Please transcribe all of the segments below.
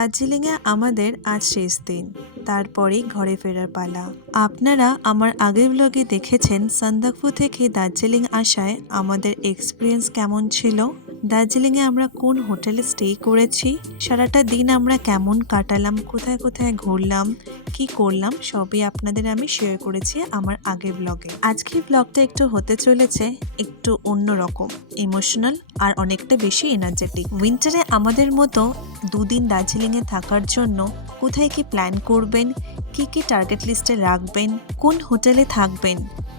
দার্জিলিংয়ে আমাদের আজ শেষ দিন, তারপরেই ঘরে ফেরার পালা। আপনারা আমার আগের ব্লগে দেখেছেন সান্দাকফু থেকে দার্জিলিং আসায় আমাদের এক্সপিরিয়েন্স কেমন ছিল। দার্জিলিংয়ে আমরা কোন হোটেলে স্টে করেছি, সারাটা দিন আমরা কেমন কাটালাম, কোথায় কোথায় ঘুরলাম, কি করলাম, সবই আপনাদের আমি শেয়ার করেছি আমার আগের ব্লগে। আজকের ব্লগটা একটু হতে চলেছে একটু অন্যরকম, ইমোশনাল আর অনেকটা বেশি এনার্জেটিক। উইন্টারে আমাদের মতো দুদিন দার্জিলিংয়ে থাকার জন্য কোথায় কি প্ল্যান করবেন, কি কি টার্গেট লিস্টে রাখবেন, কোন হোটেলে থাকবেন,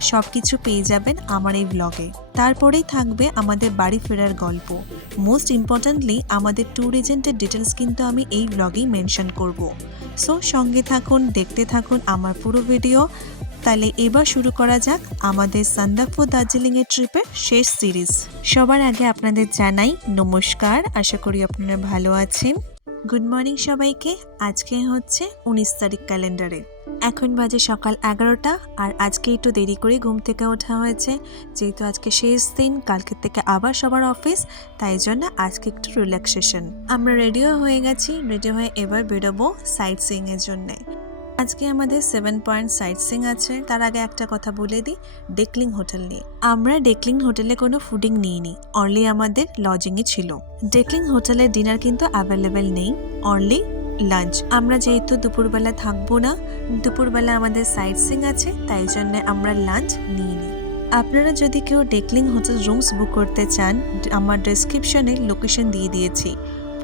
সব কিছু পেয়ে যাবেন আমার এই ব্লগে। তারপরেই থাকবে আমাদের বাড়ি ফেরার গল্প। মোস্ট ইম্পর্ট্যান্টলি আমাদের ট্যুর এজেন্টের ডিটেলস কিন্তু আমি এই ব্লগেই মেনশন করব। সো সঙ্গে থাকুন, দেখতে থাকুন আমার পুরো ভিডিও। তাহলে এবার শুরু করা যাক আমাদের সান্দাকফু দার্জিলিংয়ের ট্রিপের শেষ সিরিজ। সবার আগে আপনাদের জানাই নমস্কার, আশা করি আপনারা ভালো আছেন। গুড মর্নিং সবাইকে। আজকে হচ্ছে 19 তারিখ ক্যালেন্ডারে, এখন বাজে সকাল 11টা। আর আজকে একটু দেরি করে ঘুম থেকে ওঠা হয়েছে, যেহেতু আজকে শেষ দিন, কালকের থেকে আবার সবার অফিস, তাই জন্য আজকে একটু রিল্যাক্সেশন। আমরা রেডিও হয়ে গেছি, রেডি হয়ে এবার বেরোবো সাইট সিইং এর জন্যে। আজকে আমাদের 7 পয়েন্ট সাইট সিং আছে। তার আগে একটা কথা বলে দিই ডেকলিং হোটেল নিয়ে। আমরা ডেকলিং হোটেলে কোনো ফুডিং নিইনি, অনলি আমাদের লজিংই ছিল। ডেকলিং হোটেলে ডিনার কিন্তু অ্যাভেলেবেল নেই, অনলি লাঞ্চ। আমরা যেহেতু দুপুরবেলা থাকবো না, দুপুরবেলা আমাদের সাইট সিং আছে, তাই জন্য আমরা লাঞ্চ নিইনি। আপনারা যদি কেউ ডেকলিং হোটেল রুমস বুক করতে চান, আমার ডেসক্রিপশনে লোকেশন দিয়ে দিয়েছি।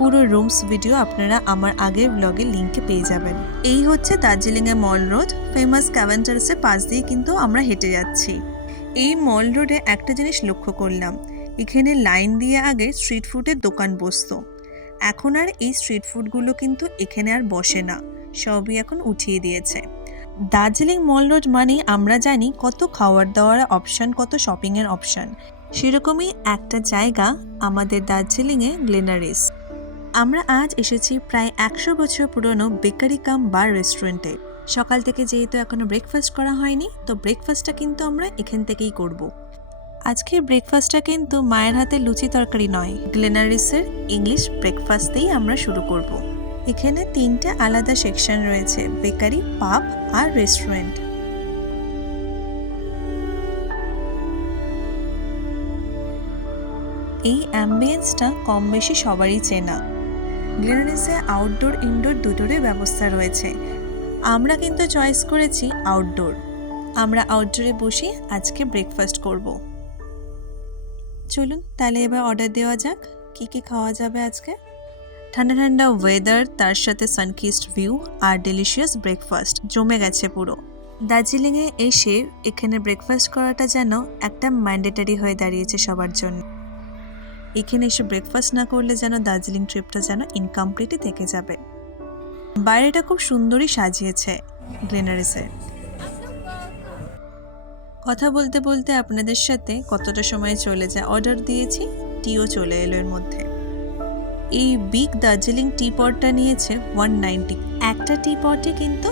পুরো রুমস ভিডিও আপনারা আমার আগের ব্লগে লিঙ্কে পেয়ে যাবেন। এই হচ্ছে দার্জিলিংয়ে মল রোড, ফেমাস ক্যাভেন্টার্সের পাশ দিয়ে কিন্তু আমরা হেঁটে যাচ্ছি। এই মল রোডে একটা জিনিস লক্ষ্য করলাম, এখানে লাইন দিয়ে আগে স্ট্রিট ফুডের দোকান বসতো। এখন আর এই স্ট্রিট ফুডগুলো কিন্তু এখানে আর বসে না, সবই এখন উঠিয়ে দিয়েছে। দার্জিলিং মল রোড মানে আমরা জানি কত খাওয়ার দাওয়ার অপশান, কত শপিংয়ের অপশান। সেরকমই একটা জায়গা আমাদের দার্জিলিংয়ে গ্লেনারিস। আমরা আজ এসেছি প্রায় 100 বছর পুরনো বেকারি কাম বার রেস্টুরেন্টে। সকাল থেকে যেহেতু এখনো ব্রেকফাস্ট করা হয়নি, তো ব্রেকফাস্টটা কিন্তু আমরা এখান থেকেই করব। আজকের ব্রেকফাস্টটা কিন্তু মায়ের হাতে লুচি তরকারি নয়, গ্লেনারিসের ইংলিশ ব্রেকফাস্টেই আমরা শুরু করব। এখানে 3টে আলাদা সেকশন রয়েছে, বেকারি, পাব আর রেস্টুরেন্ট। এই অ্যাম্বিয়েন্সটা কম বেশি সবারই চেনা। গ্লেনারিসে আউটডোর ইনডোর দুটোরই ব্যবস্থা রয়েছে। আমরা কিন্তু চয়েস করেছি আউটডোর। আমরা আউটডোরে বসে আজকে ব্রেকফাস্ট করব। চলুন তাহলে এবার অর্ডার দেওয়া যাক, কি কি খাওয়া যাবে আজকে। ঠান্ডা ঠান্ডা ওয়েদার, তার সাথে সানকিস্ট ভিউ আর ডেলিশিয়াস ব্রেকফাস্ট, জমে গেছে পুরো। দার্জিলিংয়ে এসে এখানে ব্রেকফাস্ট করাটা যেন একটা ম্যান্ডেটারি হয়ে দাঁড়িয়েছে সবার জন্য। এখানে এসে ব্রেকফাস্ট না করলে যেন দার্জিলিং ট্রিপটা যেন ইনকমপ্লিটই থেকে যাবে। বাইরেটা খুব সুন্দরই সাজিয়েছে গ্লেনারিসে। কথা বলতে বলতে আপনাদের সাথে কতটা সময় চলে যায়। অর্ডার দিয়েছি, টিও চলে এলো এর মধ্যে। এই বিগ দার্জিলিং টি পটটা নিয়েছে 190। একটা টি পটে কিন্তু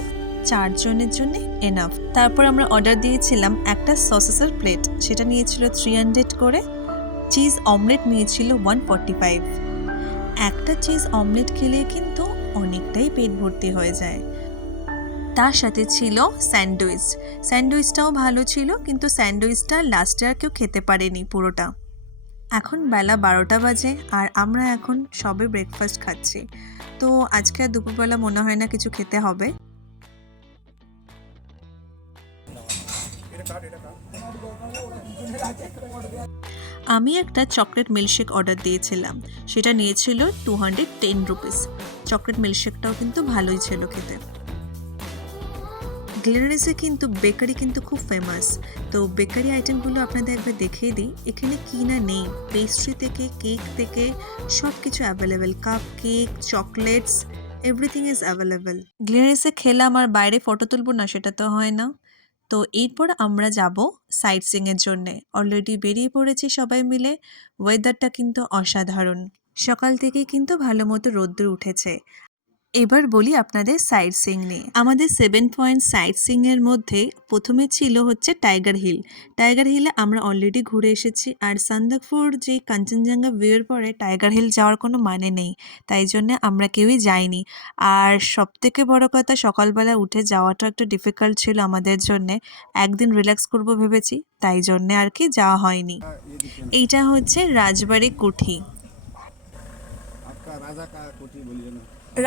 4 জনের জন্য এনাফ। তারপর আমরা অর্ডার দিয়েছিলাম একটা সসেসের প্লেট, সেটা নিয়েছিল 300 করে। চিজ অমলেট নিয়েছিল 145। একটা চিজ অমলেট খেলে কিন্তু অনেকটাই পেট ভর্তি হয়ে যায়। তার সাথে ছিল স্যান্ডউইচ। স্যান্ডউইচটাও ভালো ছিল, কিন্তু স্যান্ডউইচটা লাস্টে আর কেউ খেতে পারেনি পুরোটা। এখন বেলা 12টা বাজে আর আমরা এখন সবে ব্রেকফাস্ট খাচ্ছি। তো আজকে আর দুপুরবেলা মনে হয় না কিছু খেতে হবে। আমি একটা চকলেট মিল্কশেক অর্ডার দিয়েছিলাম, সেটা নিয়েছিল 210 রুপিস। চকলেট মিল্কশেকটাও কিন্তু ভালোই ছিল খেতে। গ্লেনারিসে কিন্তু বেকারি কিন্তু খুব ফেমাস, তো বেকারি আইটেমগুলো আপনাদের একবার দেখিয়ে দিই। এখানে কি না নেই, পেস্ট্রি থেকে কেক থেকে সব কিছু available. Cupcake, chocolates, everything is available. গ্লেনারিসে খেলাম আর বাইরে ফটো তুলব না, সেটা তো হয় না। তো এরপর আমরা যাব সাইট সিইংয়ের জন্যে। অলরেডি বেরিয়ে পড়েছি সবাই মিলে। ওয়েদারটা কিন্তু অসাধারণ, সকাল থেকেই কিন্তু ভালো মতো রোদ্দুর উঠেছে। এবার বলি আপনাদের সাইট সিইং নিয়ে। আমাদের 7 পয়েন্ট সাইট সিইং এর মধ্যে প্রথমে ছিল হচ্ছে টাইগার হিল। টাইগার হিলে আমরা অলরেডি ঘুরে এসেছি, আর সান্দাকফুর যে কাঞ্চনজঙ্ঘা ভিউয়ের পরে টাইগার হিল যাওয়ার কোনো মানে নেই, তাই জন্য আমরা কেউই যাইনি। আর সবথেকে বড় কথা, সকালবেলা উঠে যাওয়াটা একটু ডিফিকাল্ট ছিল আমাদের জন্যে। একদিন রিল্যাক্স করব ভেবেছি, তাই জন্যে আর কি যাওয়া হয়নি। এইটা হচ্ছে রাজবাড়ি কুঠি।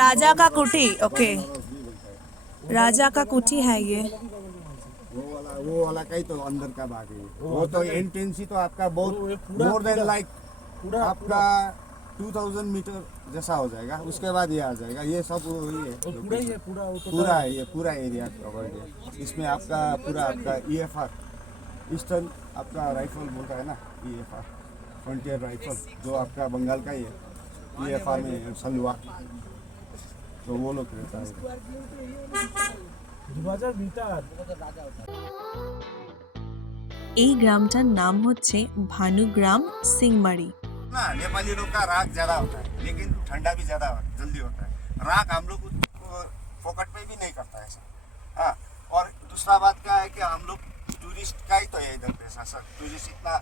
राजा का कुटी, ओके। राजा का कुटी है ये। वो वाला का ही तो अंदर का भाग है। वो तो एंट्रेंस ही तो आपका बहुत मोर देन लाइक आपका 2000 मीटर जैसा हो जाएगा। उसके बाद ये आ जाएगा। ये सब वही है, पूरा है, ये पूरा एरिया कवर्ड है। इसमें आपका पूरा आपका EFR ईस्टर्न आपका राइफल बोलता है ना, EFR फ्रंटियर राइफल, जो आपका बंगाल का ही है। EFR में सलवा, तो वो लोग रहता है। এই গ্রামটার নাম হচ্ছে ভানুগ্রাম সিংমারি। ना नेपाली लोग का राग ज्यादा होता है, लेकिन ठंडा भी ज्यादा जल्दी होता है। राग हम लोग फोकट पे भी नहीं करता है सर। हाँ, और दूसरा बात क्या है कि हम लोग टूरिस्ट का ही तो है इधर पैसा सर। टूरिस्ट इतना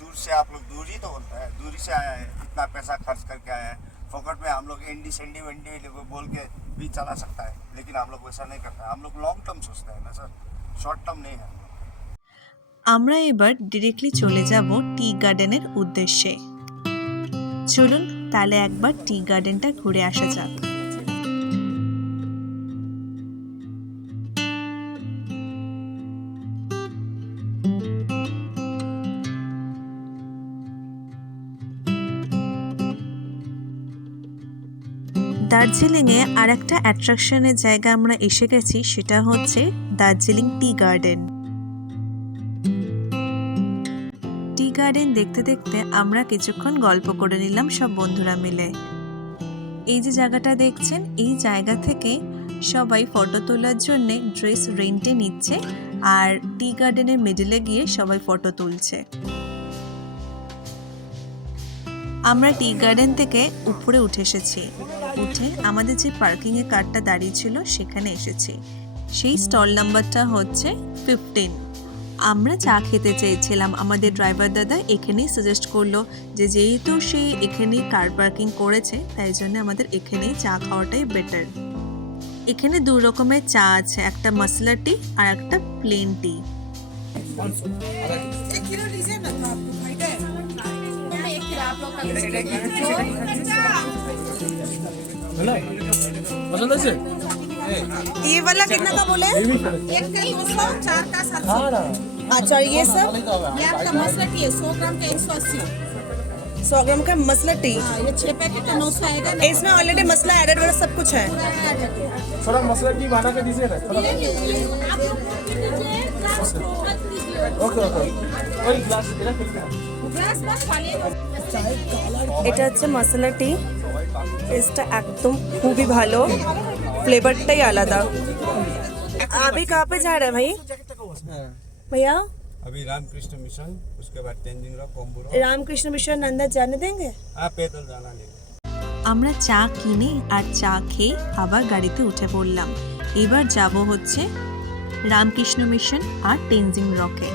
दूर से, आप लोग दूर ही तो बोलता है, दूरी से आया है, इतना पैसा खर्च करके आया है। फोकट में हम लोग एंडी सेंडी वेंडी बोल के भी चला सकता है, लेकिन हम लोग वैसा नहीं करता है। हम लोग लॉन्ग टर्म सोचते हैं ना सर, शॉर्ट टर्म नहीं है। আমরা এবার ডিরেক্টলি চলে যাব টি গার্ডেনের উদ্দেশ্যে। চলুন তাহলে একবার টি গার্ডেনটা ঘুরে আসা যাক। দার্জিলিংয়ে আর একটা অ্যাট্রাকশনের জায়গা আমরা এসে গেছি, সেটা হচ্ছে Darjeeling tea garden. Tea garden দেখতে দেখতে আমরা কিছুক্ষণ গল্প করে নিলাম সব বন্ধুরা মিলে। এই যে জায়গাটা দেখছেন, এই জায়গা থেকে সবাই ফটো তোলার জন্য ড্রেস রেন্টে নিচ্ছে, আর টি গার্ডেনের মিডলে গিয়ে সবাই ফটো তুলছে। আমরা টি গার্ডেন থেকে উপরে উঠে এসেছি। উঠে আমাদের যে পার্কিংয়ে কারটা দাঁড়িয়ে ছিল সেখানে এসেছি। সেই স্টল নাম্বারটা হচ্ছে 15। আমরা চা খেতে চেয়েছিলাম, আমাদের ড্রাইভার দাদা এখানেই সাজেস্ট করলো যে যেহেতু সে এখানেই কার পার্কিং করেছে, তাই জন্য আমাদের এখানেই চা খাওয়াটাই বেটার। এখানে 2 রকমের চা আছে, একটা মশলা টি আর একটা প্লেন টি। ये वाला कितना का बोले? एक का 200, 4 का 700। अच्छा, ये सब ये आपका मसला टी है, 100 ग्राम का 180। 100 ग्राम का मसला टी। हाँ, ये 6 पैकेट का 900 आएगा ना। इसमें ऑलरेडी मसला एडेड वगैरह सब कुछ है। थोड़ा मसला की बना के दीजिए ना थोड़ा। आप लोग लीजिए, ग्लास मत लीजिए। ओके ओके वही ग्लास दे ना फिर ग्लास बस खाली এটা হচ্ছে মশলা টি। টেস্টটা একদম খুবই ভালো, ফ্লেভারটাই আলাদা। अभी कहाँ पे जा रहे हैं भाई भैया? अभी रामकृष्ण मिशन, उसके बाद तेंजिंग रॉक, कोम्बुरा। रामकृष्ण मिशन अंदर जाने देंगे? आप पैदल जाना नहीं। আমরা চা কিনে আর চা খেয়ে আবার গাড়িতে উঠে পড়লাম। এবার যাব হচ্ছে রামকৃষ্ণ মিশন আর টেনজিং রকে।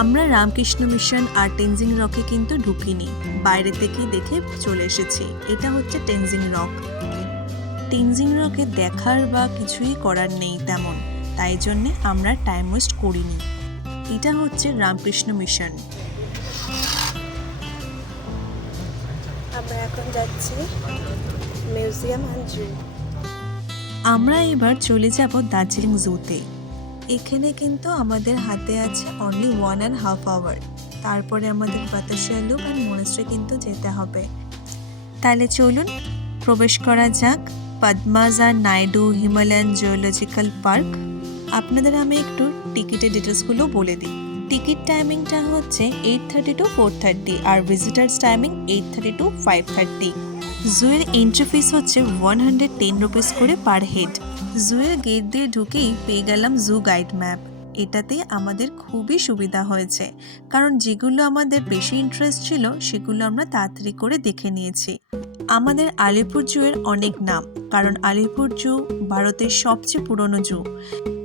আমরা রামকৃষ্ণ মিশন আর টেনজিং রকে কিন্তু ঢুকিনি, বাইরে থেকেই দেখে চলে এসেছি। এটা হচ্ছে টেনজিং রক। টেনজিং রকে দেখার বা কিছুই করার নেই তেমন, তাই জন্যে আমরা টাইম ওয়েস্ট করিনি। এটা হচ্ছে রামকৃষ্ণ মিশন। আমরা এখন যাচ্ছি মিউজিয়াম আর জু। আমরা এবার চলে যাব দার্জিলিং জুতে। এখানে কিন্তু আমাদের হাতে আছে অনলি 1.5 আওয়ার, তারপরে আমাদের বাতাসিয়া লুপ আর মনেস্ট্রি কিন্তু যেতে হবে। তাহলে চলুন প্রবেশ করা যাক Padmaja Naidu Himalayan geological park. আপনাদের আমি একটু টিকিটের ডিটেলসগুলো বলে দিই। টিকিট টাইমিংটা হচ্ছে 8:30 to 4:30 আর ভিজিটার্স টাইমিং 8:30 to 5:30। জুয়ের এন্ট্রি ফিস হচ্ছে 110 রুপিস করে পার হেড। জুয়ের গেট দিয়ে ঢুকেই পেয়ে গেলাম জু গাইড ম্যাপ। এটাতে আমাদের খুবই সুবিধা হয়েছে, কারণ যেগুলো আমাদের বেশি ইন্টারেস্ট ছিল সেগুলো আমরা তাড়াতাড়ি করে দেখে নিয়েছি। আমাদের আলিপুর জুয়ের অনেক নাম, কারণ আলিপুর জু ভারতের সবচেয়ে পুরনো জু।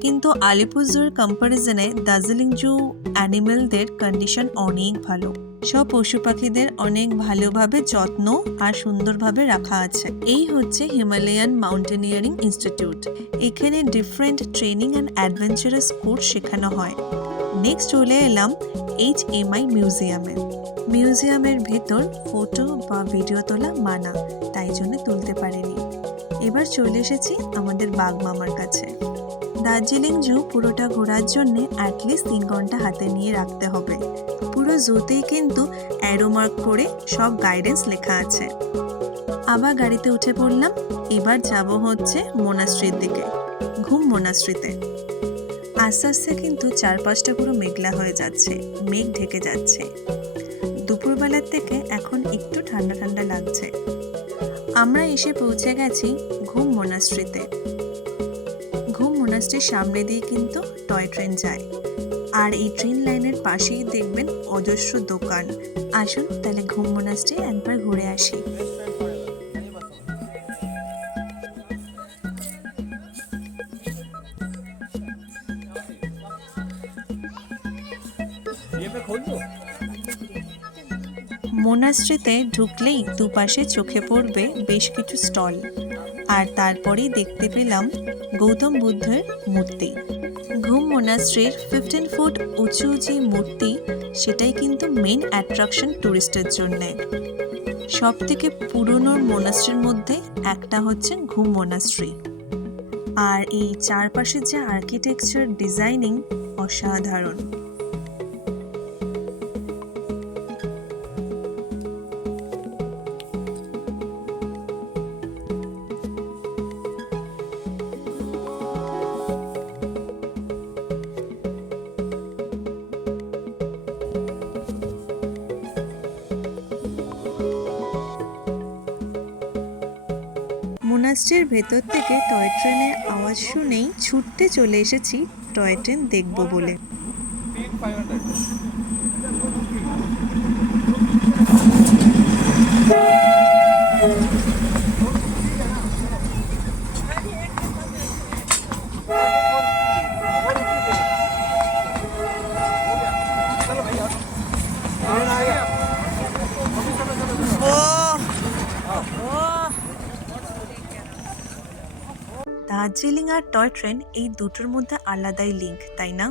কিন্তু আলিপুর জুর কম্প্যারিজনে দার্জিলিং জু অ্যানিমেলদের কন্ডিশন অনেক ভালো। সব পশু পাখিদের অনেক ভালোভাবে যত্ন আর সুন্দরভাবে রাখা আছে। এই হচ্ছে হিমালয়ান মাউন্টেনিয়ারিং ইনস্টিটিউট। এখানে different training and adventurous course শেখানো হয়। নেক্সট চলে এলাম HMI মিউজিয়ামে। মিউজিয়ামের ভেতর ফটো বা ভিডিও তোলা মানা, তাই জন্য তুলতে পারিনি। এবার চলে এসেছি আমাদের বাঘ মামার কাছে। দার্জিলিং জু পুরোটা ঘোরার জন্য অ্যাটলিস্ট 3 ঘন্টা হাতে নিয়ে রাখতে হবে। পুরো জুতেই কিন্তু অ্যারো মার্ক করে সব গাইডেন্স লেখা আছে। আবার গাড়িতে উঠে পড়লাম। এবার যাব হচ্ছে মোনাস্ট্রির দিকে, ঘুম মোনাস্ট্রিতে। আস্তে আস্তে কিন্তু চারপাশটা পুরো মেঘলা হয়ে যাচ্ছে, মেঘ ঢেকে যাচ্ছে। দুপুরবেলার থেকে এখন একটু ঠান্ডা ঠান্ডা লাগছে। আমরা এসে পৌঁছে গেছি ঘুম মোনাস্ট্রিতে। ঘুম মোনাস্ট্রির সামনে দিয়ে কিন্তু টয় ট্রেন যায়, আর এই ট্রেন লাইনের পাশেই দেখবেন অজস্র দোকান। আসুন তাহলে ঘুম মোনাস্ট্রি একবার ঘুরে আসি। ये पे खोल दो। মোনাস্ট্রিতে ঢুকলেই দুপাশে চোখে পড়বে বেশ কিছু স্টল, আর তারপরেই দেখতে পেলাম গৌতম বুদ্ধের মূর্তি। ঘুম মোনাস্ট্রির 15 ফুট উঁচু যে মূর্তি, সেটাই কিন্তু মেন অ্যাট্রাকশন টুরিস্টের জন্যে। সব থেকে পুরনো মোনাস্ট্রির মধ্যে একটা হচ্ছে ঘুম মোনাস্ট্রি। আর এই চারপাশের যে আর্কিটেকচার ডিজাইনিং অসাধারণ। মোনাস্ট্রির ভেতর থেকে টয় ট্রেনের আওয়াজ শুনেই ছুটতে চলে এসেছি টয় ট্রেন দেখব বলে। 500। দার্জিলিং আর টয় ট্রেন এই দুটোর মধ্যে আলাদাই লিঙ্ক, তাই না?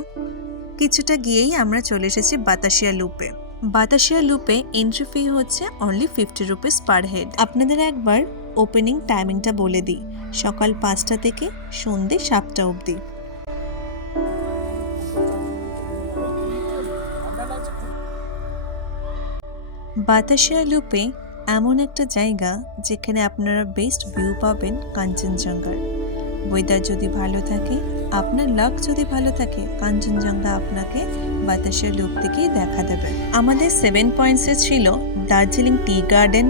কিছুটা গিয়েই আমরা চলে এসেছি বাতাসিয়া লুপে। বাতাসিয়া লুপে এন্ট্রি ফি হচ্ছে অনলি 50 রুপিস পার হেড। আপনাদের একবার ওপেনিং টাইমিংটা বলে দিই, সকাল 5টা থেকে সন্ধ্যে 7টা অবধি। বাতাসিয়া লুপে এমন একটা জায়গা যেখানে আপনারা বেস্ট ভিউ পাবেন কাঞ্চনজঙ্ঘার। ওয়েদার যদি ভালো থাকে, আপনার লাক যদি ভালো থাকে, কাঞ্চনজঙ্ঘা আপনাকে বাতাসিয়া লুপ থেকেই দেখা দেবে। আমাদের 7 পয়েন্টসে ছিল Darjeeling tea garden,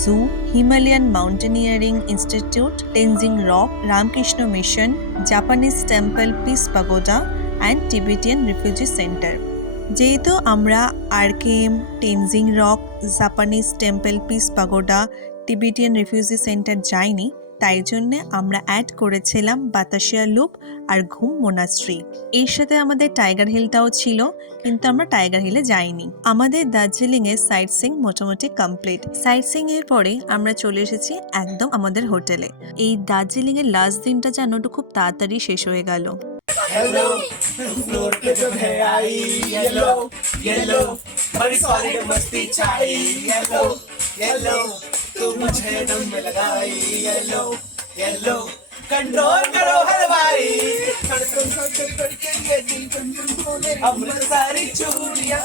zoo, Himalayan mountaineering institute, Tenzing rock, Ramakrishna mission, Japanese temple peace pagoda and Tibetan refugee centre. যেহেতু আমরা RKM, Tenzing rock, Japanese temple peace pagoda, Tibetan refugee centre যাইনি, তাই জন্যে আমরা অ্যাড করেছিলাম বাতাসিয়া লুপ আর ঘুম মোনাস্ট্রি। এর সাথে আমাদের টাইগার হিলটাও ছিল, কিন্তু আমরা টাইগার হিলে যাইনি। আমাদের দার্জিলিংয়ের সাইট সিং মোটামুটি কমপ্লিট। সাইট সিং এর পরে আমরা চলে এসেছি একদম আমাদের হোটেলে। এই দার্জিলিংয়ের লাস্ট দিনটা যেন খুব তাড়াতাড়ি শেষ হয়ে গেল। Hello, floor पे जब है आई येलो येलो बड़ी सॉलिड मस्ती छाई येलो येलो तू मुझे दम में लगाई येलो येलो कंट्रोल करो हलवाई धड़कन धड़कन धड़केंगे दिल कंजन बोले अमृत सारी चूड़ियां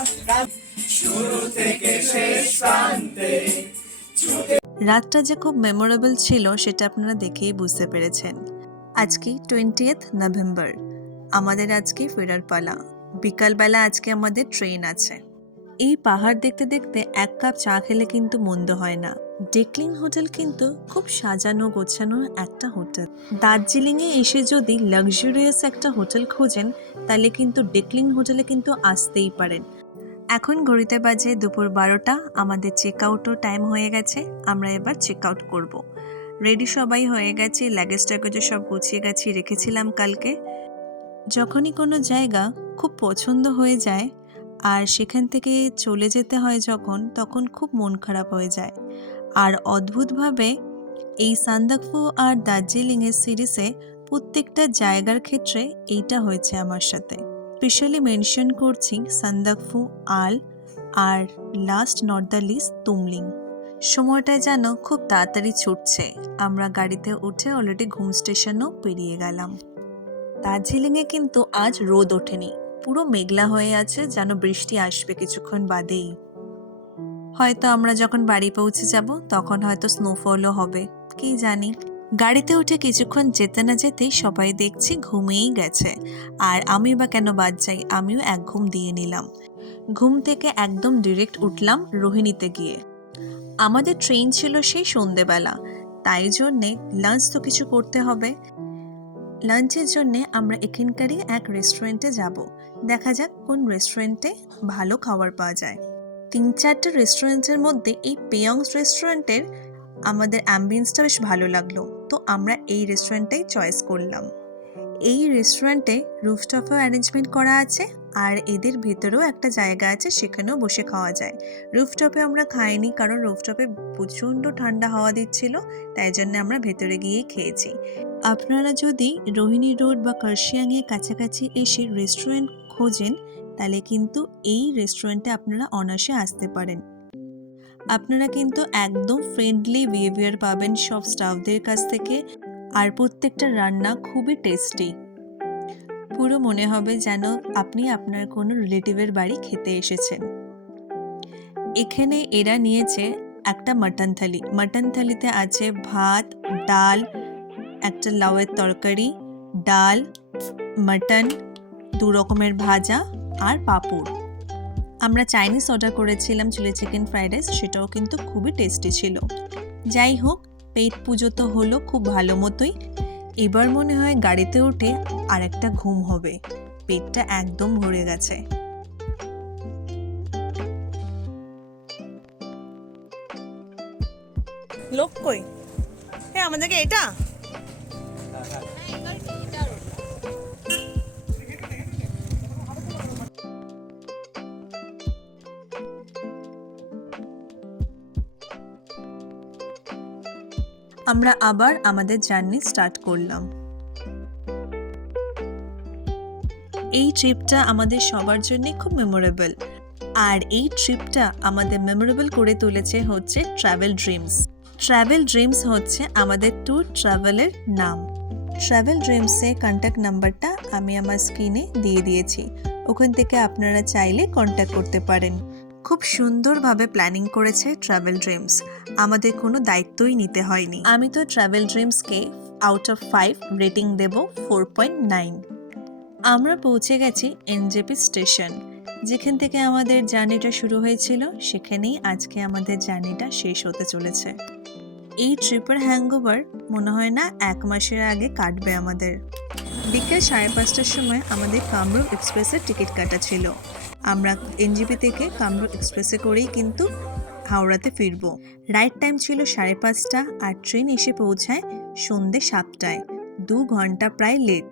शुरू থেকে শেষ প্রান্তে রাতটা যে খুব মেমোরেবল ছিল সেটা আপনারা দেখেই বুঝতে পেরেছেন। আজকে 20th নভেম্বর, আমাদের আজকে ফেরার পালা। বিকালবেলা আজকে আমাদের ট্রেন আছে। এই পাহাড় দেখতে দেখতে 1 কাপ চা খেলে কিন্তু মন্দ হয় না। ডেকলিং হোটেল কিন্তু খুব সাজানো গোছানো একটা হোটেল। দার্জিলিংয়ে এসে যদি লাক্সারিয়াস একটা হোটেল খোঁজেন, তাহলে কিন্তু ডেকলিং হোটেলে কিন্তু আসতেই পারেন। এখন ঘড়িতে বাজে দুপুর 12টা। আমাদের চেক আউটও টাইম হয়ে গেছে, আমরা এবার চেক আউট করবো। রেডি সবাই হয়ে গেছি, লাগেজ ট্যাগেজও সব গুছিয়ে গেছি, রেখেছিলাম কালকে। যখনই কোনো জায়গা খুব পছন্দ হয়ে যায় আর সেখান থেকে চলে যেতে হয় তখন খুব মন খারাপ হয়ে যায়। আর অদ্ভুতভাবে এই সান্দাকফু আর দার্জিলিংয়ের সিরিজে প্রত্যেকটা জায়গার ক্ষেত্রে এইটা হয়েছে আমার সাথে। স্পেশালি মেনশন করছি সান্দাকফু, আল আর last not the least Tumling. সময়টা যেন খুব তাড়াতাড়ি ছুটছে। আমরা গাড়িতে উঠে অলরেডি ঘুম স্টেশনও পেরিয়ে গেলাম। দার্জিলিংয়ে কিন্তু আজ রোদ ওঠেনি, পুরো মেঘলা হয়ে আছে, যেন বৃষ্টি আসবে কিছুক্ষণ বাদেই। হয়তো আমরা যখন বাড়ি পৌঁছে যাব তখন হয়তো স্নোফলও হবে, কি জানি। গাড়িতে উঠে কিছুক্ষণ যেতে না যেতেই সবাই দেখছি ঘুমিয়েই গেছে। আর আমি বা কেন বাদ যাই, আমিও এক ঘুম দিয়ে নিলাম। ঘুম থেকে একদম ডিরেক্ট উঠলাম রোহিণীতে গিয়ে। আমাদের ট্রেন ছিল সেই সন্ধেবেলা, তাই জন্যে লাঞ্চ তো কিছু করতে হবে। লাঞ্চের জন্যে আমরা এখানকারই এক রেস্টুরেন্টে যাব। দেখা যাক কোন রেস্টুরেন্টে ভালো খাবার পাওয়া যায়। 3-4টা রেস্টুরেন্টের মধ্যে এই পেয়ংস রেস্টুরেন্টের আমাদের অ্যাম্বিয়েন্সটা বেশ ভালো লাগলো, তো আমরা এই রেস্টুরেন্টটাই চয়েস করলাম। এই রেস্টুরেন্টে রুফটপও অ্যারেঞ্জমেন্ট করা আছে, আর এদের ভেতরেও একটা জায়গা আছে, সেখানেও বসে খাওয়া যায়। রুফটপে আমরা খাইনি, কারণ রুফটপে প্রচণ্ড ঠান্ডা হাওয়া দিচ্ছিল, তাই জন্য আমরা ভেতরে গিয়েই খেয়েছি। আপনারা যদি রোহিণী রোড বা কার্শিয়াংয়ের কাছাকাছি এসে রেস্টুরেন্ট খোঁজেন, তাহলে কিন্তু এই রেস্টুরেন্টে আপনারা অনায়াসে আসতে পারেন। আপনারা কিন্তু একদম ফ্রেন্ডলি বিহেভিয়ার পাবেন সব স্টাফদের কাছ থেকে, আর প্রত্যেকটা রান্না খুবই টেস্টি। পুরো মনে হবে যেন আপনি আপনার কোনো রিলেটিভের বাড়ি খেতে এসেছেন। এখানে এরা নিয়েছে একটা মাটন থালি। মাটন থালিতে আছে ভাত, ডাল, একটা লাউয়ের তরকারি, ডাল, মাটন, 2 রকমের ভাজা আর পাঁপড়। আমরা চাইনিজ অর্ডার করেছিলাম চিলি চিকেন ফ্রাইড রাইস, সেটাও কিন্তু খুবই টেস্টি ছিল। যাই হোক, পেট পুজো তো হলো খুব ভালো মতোই। এবার মনে হয় গাড়িতে উঠে আর একটা ঘুম হবে, পেটটা একদম ভরে গেছে। লোক কই? হ্যাঁ, আমাদেরকে এটা আমরা আবার আমাদের জার্নি স্টার্ট করলাম। এই ট্রিপটা আমাদের সবার জন্য খুব মেমোরেবল, আর এই ট্রিপটা আমাদের মেমোরেবল করে তুলেছে হচ্ছে ট্রাভেল ড্রিমস। ট্রাভেল ড্রিমস হচ্ছে আমাদের ট্যুর ট্রাভেলের নাম। ট্রাভেল ড্রিমসে কন্ট্যাক্ট নাম্বারটা আমি আমার স্ক্রিনে দিয়ে দিয়েছি, ওখান থেকে আপনারা চাইলে কন্ট্যাক্ট করতে পারেন। খুব সুন্দরভাবে প্ল্যানিং করেছে ট্রাভেল ড্রিমস, আমাদের কোনো দায়িত্বই নিতে হয়নি। আমি তো ট্রাভেল ড্রিমসকে আউট অফ 5 রেটিং দেব 4.9। আমরা পৌঁছে গেছি এনজেপি স্টেশন, যেখান থেকে আমাদের জার্নিটা শুরু হয়েছিল, সেখানেই আজকে আমাদের জার্নিটা শেষ হতে চলেছে। এই ট্রিপের হ্যাংওভার মনে হয় না 1 মাসের আগে কাটবে আমাদের। বিকেল 5:30টার সময় আমাদের কামরূপ এক্সপ্রেসের টিকিট কাটা ছিল। আমরা এনজেপি থেকে কামরূপ এক্সপ্রেসে করেই কিন্তু হাওড়াতে ফিরব। রাইট টাইম ছিল 5:30, আর ট্রেন এসে পৌঁছায় সন্ধ্যে 7টায়। 2 ঘন্টা প্রায় লেট।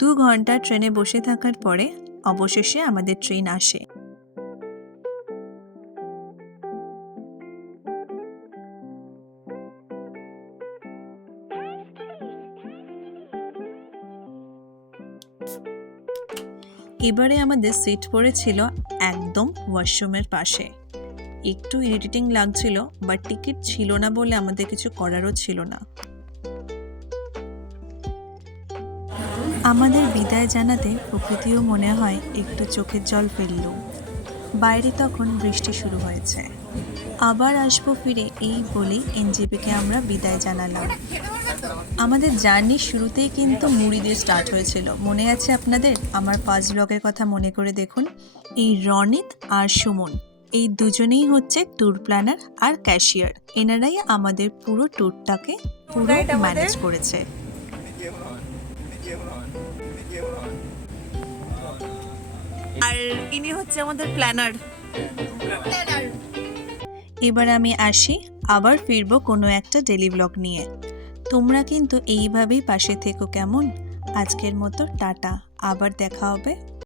2 ঘন্টা ট্রেনে বসে থাকার পরে অবশেষে আমাদের ট্রেন আসে। এবারে আমাদের সিট পড়েছিল একদম ওয়াশরুমের পাশে। একটু ইরিটেটিং লাগছিল, বাট টিকিট ছিল না বলে আমাদের কিছু করারও ছিল না। আমাদের বিদায় জানাতে প্রকৃতিও মনে হয় একটু চোখের জল ফেলল। বাইরে তখন বৃষ্টি শুরু হয়েছে। আবার আসবো ফিরে এই বলেই এনজেপিকে আমরা বিদায় জানালাম। আমাদের জার্নির শুরুতেই কিন্তু মুড়ি দিয়ে স্টার্ট হয়েছিল, মনে আছে আপনাদের? আমার ফার্স্ট ব্লগের কথা মনে করে দেখুন। এই রনিত আর সুমন, এই দুজনেই হচ্ছে ট্যুর প্ল্যানার আর ক্যাশিয়ার। এনারাই আমাদের পুরো ট্যুরটাকে পুরো ম্যানেজ করেছে। আর ইনি হচ্ছে আমাদের প্ল্যানার। এবার আমি আসি, আবার ফিরবো কোনো একটা ডেলি ব্লগ নিয়ে। তোমরা কিন্তু এইভাবেই পাশে থেকো কেমন? আজকের মতো টাটা, আবার দেখা হবে